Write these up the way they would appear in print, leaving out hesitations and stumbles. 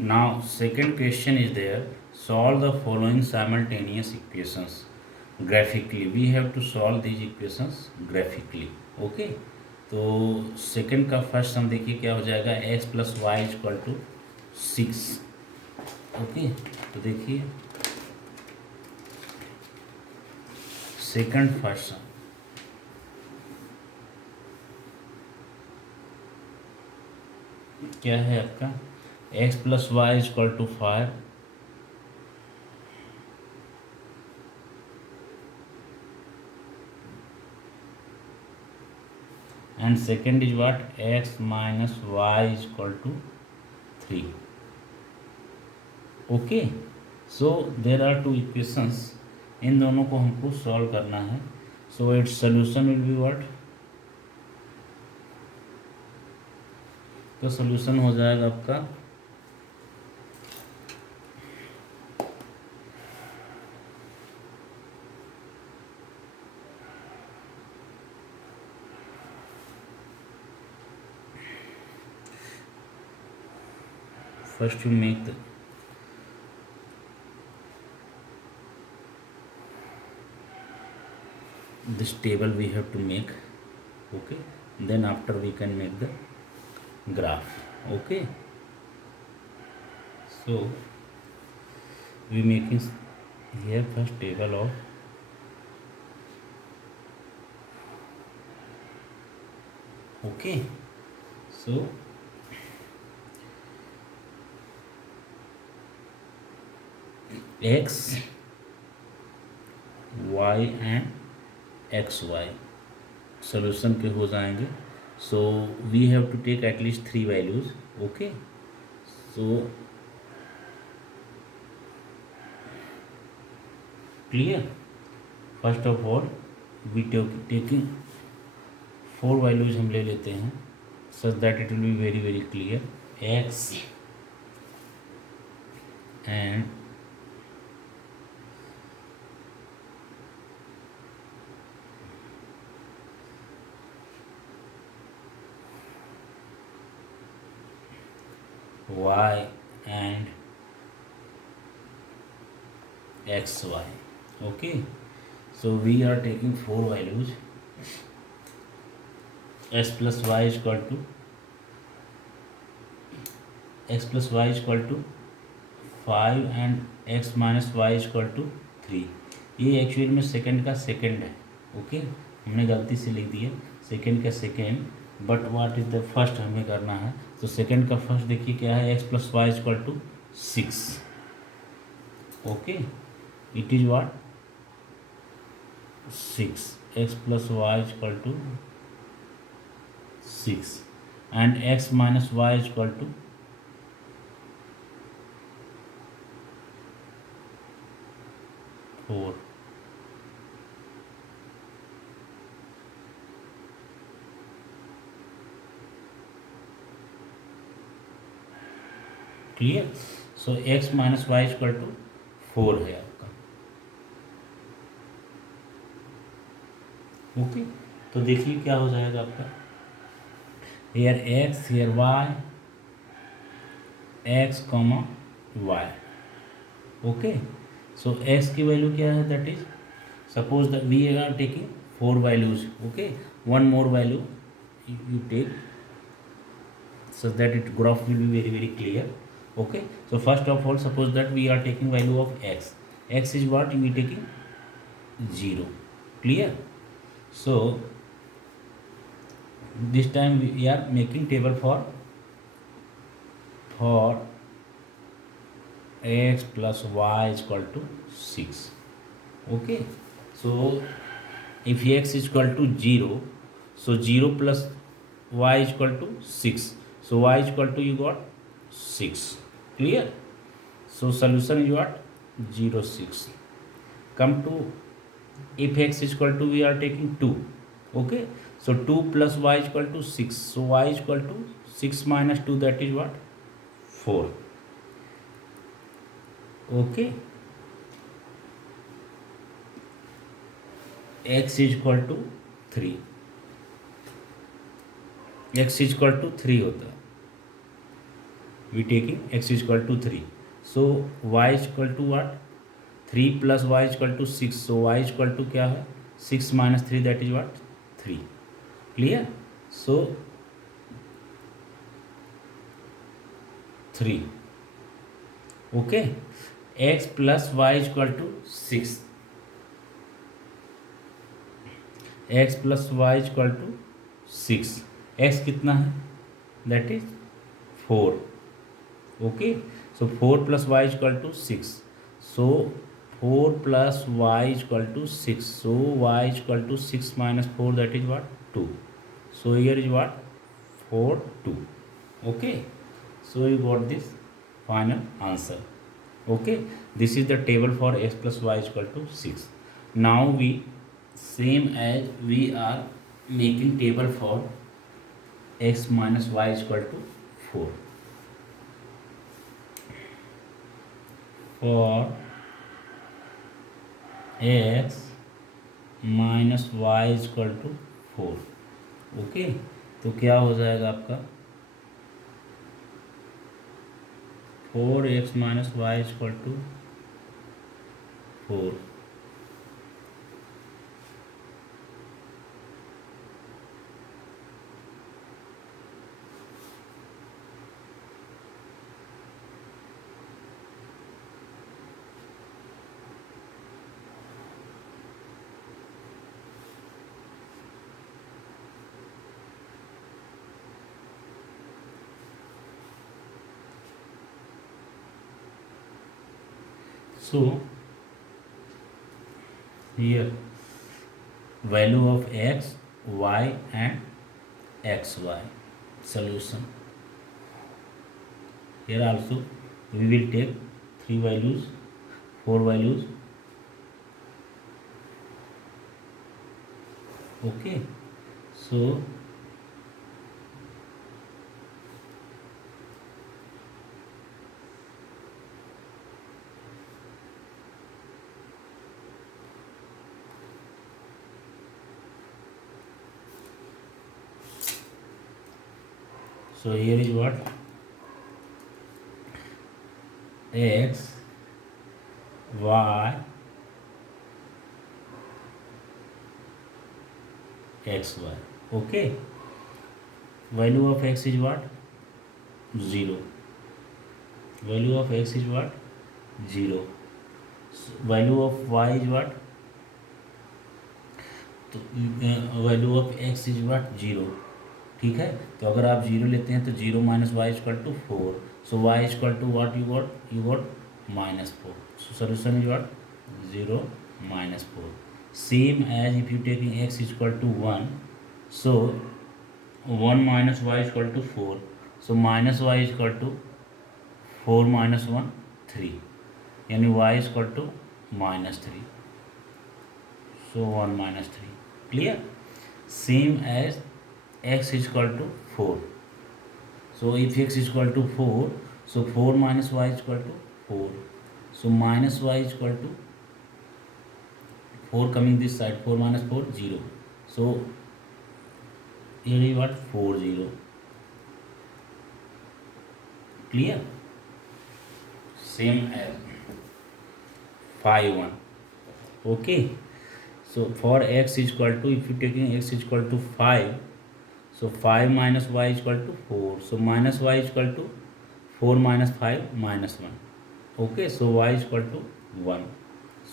Now, second question is there. Solve the following simultaneous equations graphically. We have to solve these equations graphically. Okay. तो second का first हम देखिए क्या हो जाएगा, x plus Y equal to 6। Okay, तो देखिए सेकंड फर्स्ट क्या है आपका, एक्स plus Y equal to 5 and second is what, x minus y is equal to 3. Okay, so there are two equations, इन दोनों को हमको सॉल्व करना है. So its solution will be what, तो सोल्यूशन हो जाएगा आपका first you make this table we have to make. Okay, then after we can make the graph. Okay, so we making here first table of okay, so x y and x y solution के हो जाएंगे. So we have to take at least 3 values. Okay, so clear. First of all we taking 4 values हम ले लेते हैं such that it will be very very clear. X and y and xy. Okay, so we are taking 4 values. x plus y is equal to 5 and x minus y is equal to 3. ये actual में second का second है. Okay, हमने गलती से लिख दिया second का second, but what is the first हमें करना है. तो सेकंड का फर्स्ट देखिए क्या है, x plus Y equal to 6. Okay, it is what 6, x plus Y equal to 6 and x minus y equal to 4. Clear. So x minus y equal to 4 है आपका. ओके, तो देखिए क्या हो जाएगा आपका, here x here y, x comma y. Okay, so x की value क्या है, that is suppose that we are taking 4 values. Okay, one more value you take so that it graph will be very very clear. Okay, so first of all suppose that we are taking value of x. X is what we taking 0. Clear. So this time we are making table for x plus y is equal to 6. Okay, so if x is equal to 0, so 0 plus y is equal to 6, so y is equal to you got 6. Clear. So solution is what, 0 6. Come to if x is equal to, we are taking 2. Okay, so 2 plus y is equal to 6, so y is equal to 6 minus 2, that is what, 4. Okay, x is equal to 3, x is equal to 3 होता है. we taking x is equal to 3. So y is equal to what? 3 plus y is equal to 6. So y is equal to क्या है? 6 minus 3, that is what? 3. Clear? So 3. Okay. x plus y is equal to 6. x plus y is equal to 6. x कितना है? That is 4. Okay. So 4 plus y is equal to 6. So 4 plus y is equal to 6. So y is equal to 6 minus 4, that is what? 2. So here is what? 4, 2. Okay. So you got this final answer. Okay. This is the table for x plus y is equal to 6. Now we, same as we are making table for x minus y is equal to 4. For x minus y is equal to 4. Okay, तो क्या हो जाएगा आपका? 4x minus y is equal to 4. So here value of x, y and xy solution. Here also we will take 3 values, 4 values. Okay, so here is what? X, y, xy. Okay, value of x is what? 0. Value of x is what? 0. So, value of y is what? तो value of x is what? 0. ठीक है, तो अगर आप 0 लेते हैं तो 0 minus y equal to 4. So y equal to what you got? You got -4. So solution is what? 0 -4. Same as if you taking x equal to 1. So 1 minus y equal to 4. So minus y equal to 4 minus 1 3, यानी y equal to -3. So 1 minus 3. Clear? Same as x is equal to 4. So if x is equal to 4, so 4 minus y is equal to 4. So minus y is equal to 4 coming this side. 4 minus 4, 0. So here is what? 4, 0. Clear? Same as 5, 1. Okay. So for x is equal to, if you taking x is equal to 5, so 5 minus y is equal to 4. So minus y is equal to 4 minus 5 minus 1. Okay, so y is equal to 1.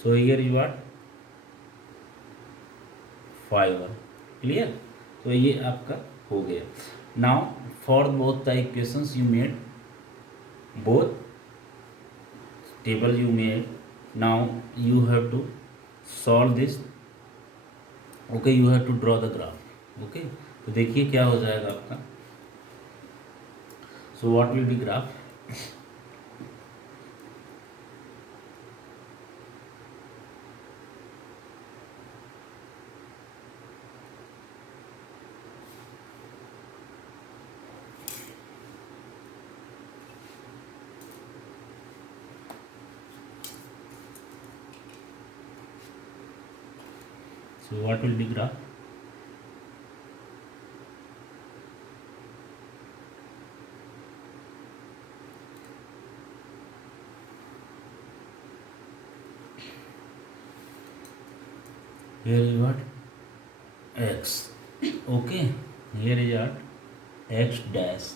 So here is what? 5, 1. Clear? तो ये आपका हो गया. Now for both the equations you made, both table you made. Now you have to solve this. Okay, you have to draw the graph. Okay, तो देखिए क्या हो जाएगा आपका. So what will be graph? So what will be graph? here is what x, okay, here is what x dash,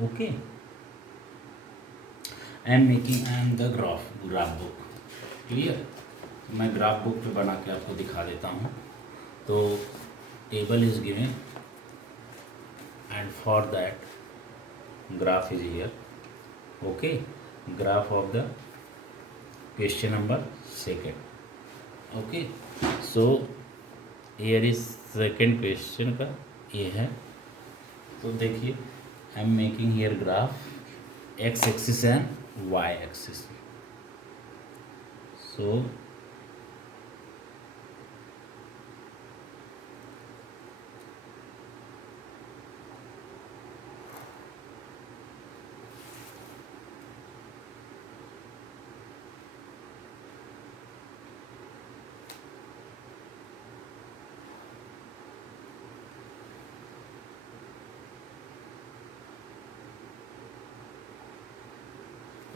okay. I am the graph book, clear. मैं graph book पे बना के आपको दिखा देता हूँ। तो table is given and for that graph is here, okay. Graph of the question number second, okay. So here is second question का ये है। तो देखिए I am making here graph x axis and y axis. So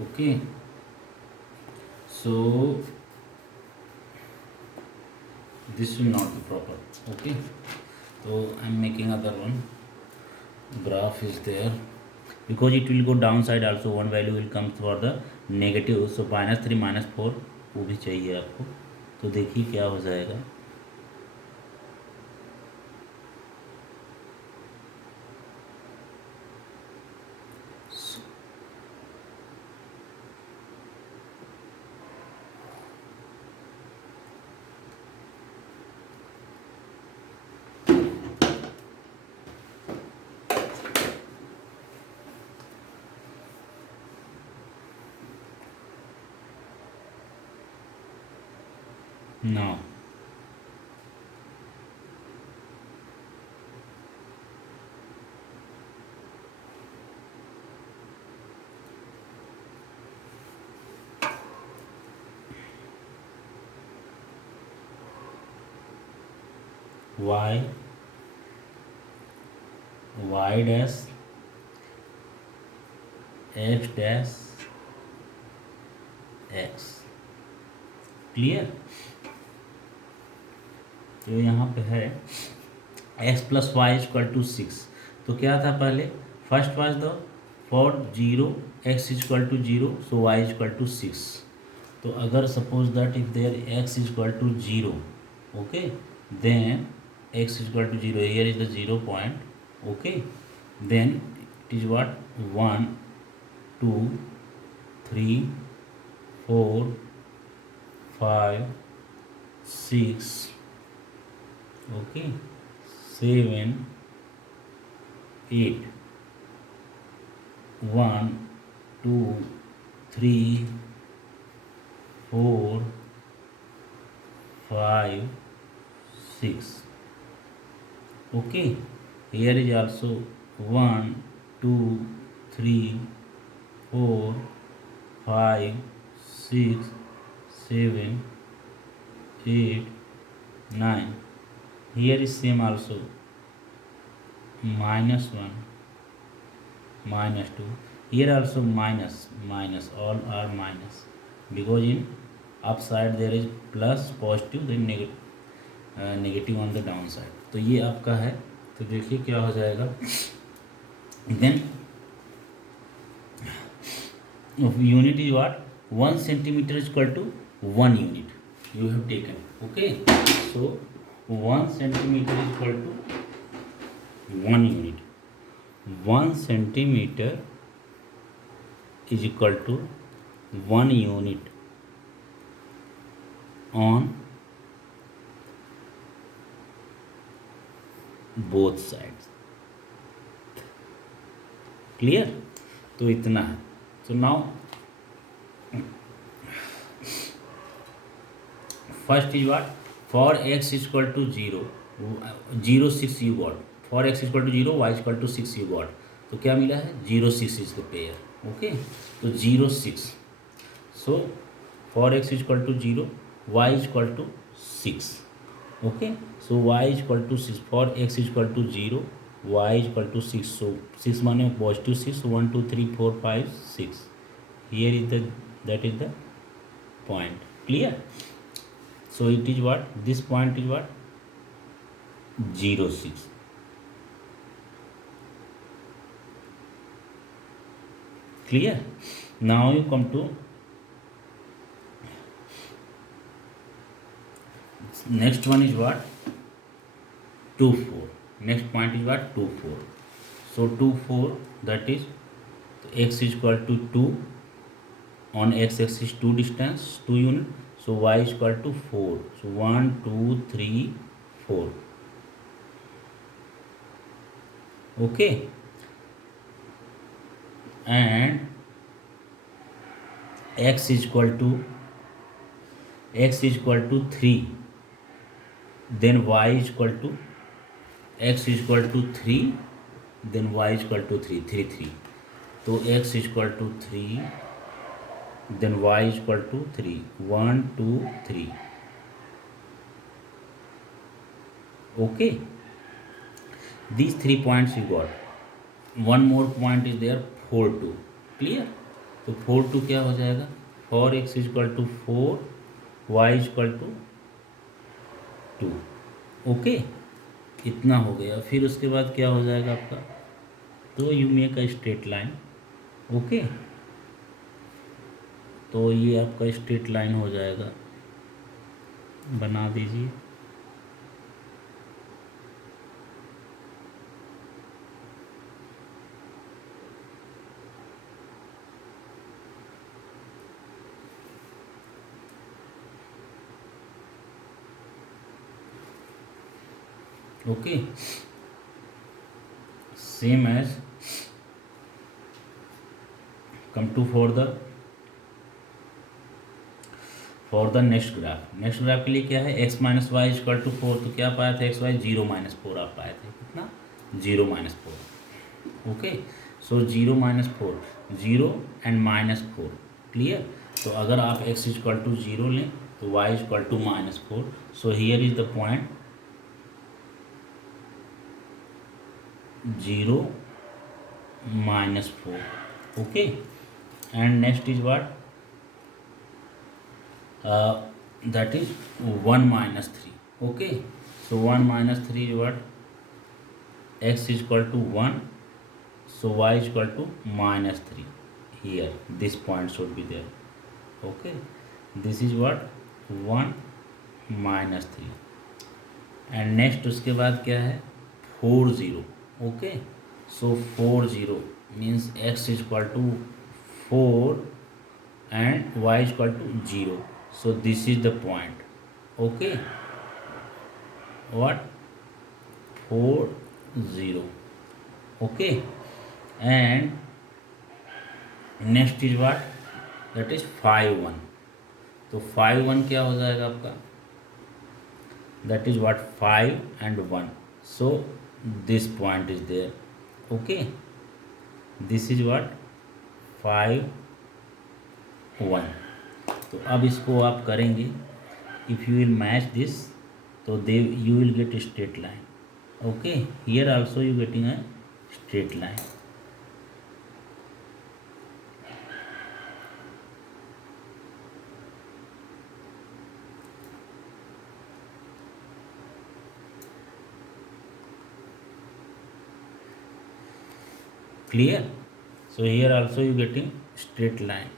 okay, so this will not be proper, okay. So I'm making other one, graph is there, because it will go downside also, one value will come for the negative, so -3 -4 वो भी चाहिए आपको। तो देखिए क्या हो जाएगा, now y dash x dash x, clear. तो यहाँ पे है x plus Y equal to 6। तो क्या था पहले, first was the for 0 x equal to 0 सो y इक्वल टू 6। तो अगर suppose that if there x equal to 0, okay, then x equal to 0, here is the 0 point, okay, then it is what 1 2 3 4 5 6, okay, 7 8, 1 2 3 4 5 6, okay, here is also 1 2 3 4 5 6 7 8 9, here is same also, -1 -2, here also minus, all are minus, because in upside there is plus positive, then negative on the downside। तो ये आपका है। तो देखिए क्या हो जाएगा, then unit is what 1 centimetre equal to 1 unit you have taken, okay. So 1 centimetre equal to 1 unit, 1 centimetre is equal to 1 unit on both sides, clear. तो इतना है। तो now first is what for x equal to 0 0 6 you got, for x equal to 0 y equal to 6 you got. तो क्या मिला है 0 6 is the pair, okay. तो 0 6, so for x equal to 0 y equal to 6, okay. So y equal to 6, for x equal to 0 y equal to 6, so 6 माने positive 6, 1 2 3 4 5 6, here is the that is the point, clear. So it is what, this point is what, 0 6. Clear? Now you come to next one is what, 2 4. Next point is what, 2 4. So 2 4, that is x is equal to 2, on x axis 2 distance 2 unit, so y is equal to 4. So 1 2 3 4. Okay, and x is equal to 3, then y is equal to, x is equal to 3, then y is equal to 3 3 3. तो x is equal to 3, then y is equal to 3 1 2 3. Okay, these 3 points you got. One more point is there, 4 2. Clear? तो 4 2 क्या हो जाएगा, 4x is equal to 4, y is equal to 2. Okay, इतना हो गया. फिर उसके बाद क्या हो जाएगा आपका, तो you make a straight line. Okay, तो ये आपका स्ट्रेट लाइन हो जाएगा, बना दीजिए. ओके, same as come to for the next graph. Next graph के लिए क्या है, x minus y equal to 4. तो क्या पाया था, एक्स वाई 0 माइनस 4 आप पाए थे. कितना, 0 minus 4. Okay, so 0 minus 4, 0 and minus 4. Clear? तो अगर आप x इक्वल टू 0 लें तो y equal to minus 4. So here is the point 0 minus 4. Okay, and next is what, that is 1 minus 3. Okay, so 1 minus 3 is what, x is equal to 1, so y is equal to minus 3. Here this point should be there. Okay, this is what, 1 minus 3. and next उसके बाद क्या है, 4 0. Okay, so 4 0 means x is equal to 4 and y is equal to 0. So this is the point. Okay, what, 4 0. Okay, and next is what, that is 5 1. तो 5 1 क्या हो जाएगा आपका, that is what, 5 and 1. So this point is there. Okay, this is what, 5 1. तो अब इसको आप करेंगे, if you will match this, तो they you will get a straight line. Okay, here also you getting a straight line. Clear? So here also you getting straight line.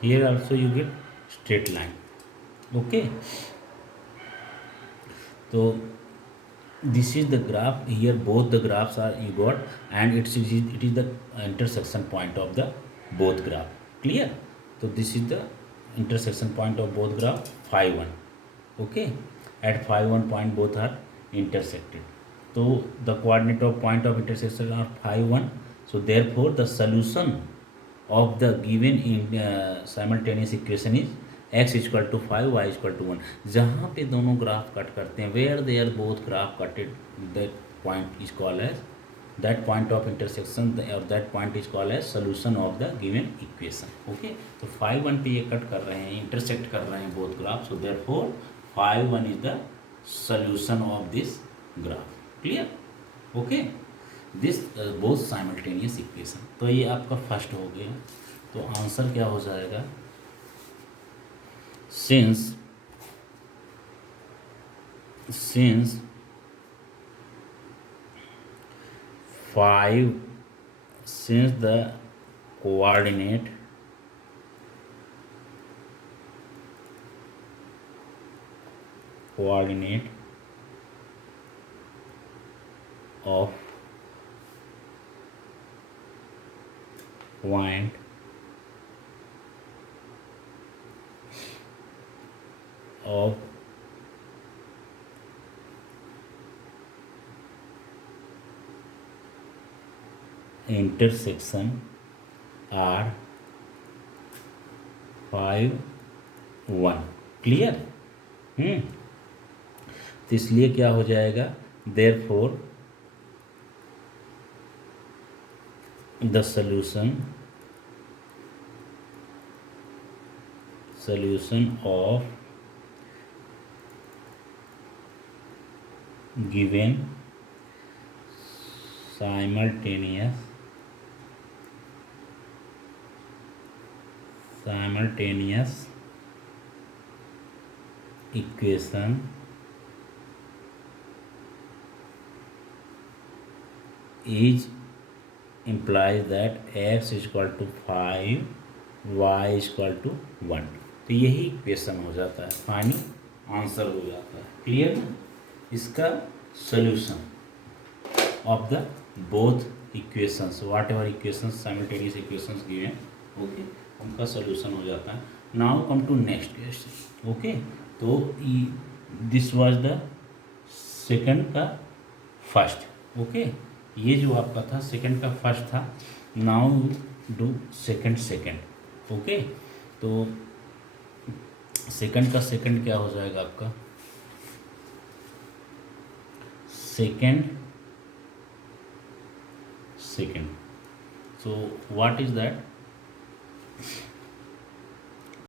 Here also you get straight line. Okay, so this is the graph. Here both the graphs are you got, and it is the intersection point of the both graph. Clear? So this is the intersection point of both graph, 5 1. Okay, at 5 1 point both are intersected. So the coordinate of point of intersection are 5 1. So therefore the solution of the given in simultaneous equation is X equal to 5 Y equal to 1, जहाँ पे दोनों graph cut करते हैं, where they are both graph cutted, that point is called as, that point of intersection और that point is called as solution of the given equation. Okay, तो 5 1 पे ये cut कर रहे हैं, इंटरसेक्ट कर रहे हैं both graph, so therefore 5 1 is the solution of this graph. Clear? Okay, this both simultaneous equation. तो ये आपका फर्स्ट हो गया। तो आंसर क्या हो जाएगा, since five since the coordinate of point of intersection are 5 1। Clear? तो इसलिए क्या हो जाएगा, therefore the solution of given simultaneous equation is implies that x is equal to 5 y is equal to 1। तो यही इक्वेशन हो जाता है, फाइनल आंसर हो जाता है। क्लियर ना? इसका solution of the both equations, whatever equations simultaneous equations given, okay, उनका सोल्यूशन हो जाता है। Now come to next question. Okay, तो दिस वाज द सेकंड का फर्स्ट। ओके, ये जो आपका था सेकंड का फर्स्ट था। Now do second. ओके, तो सेकंड का सेकंड क्या हो जाएगा आपका, second. So what is that,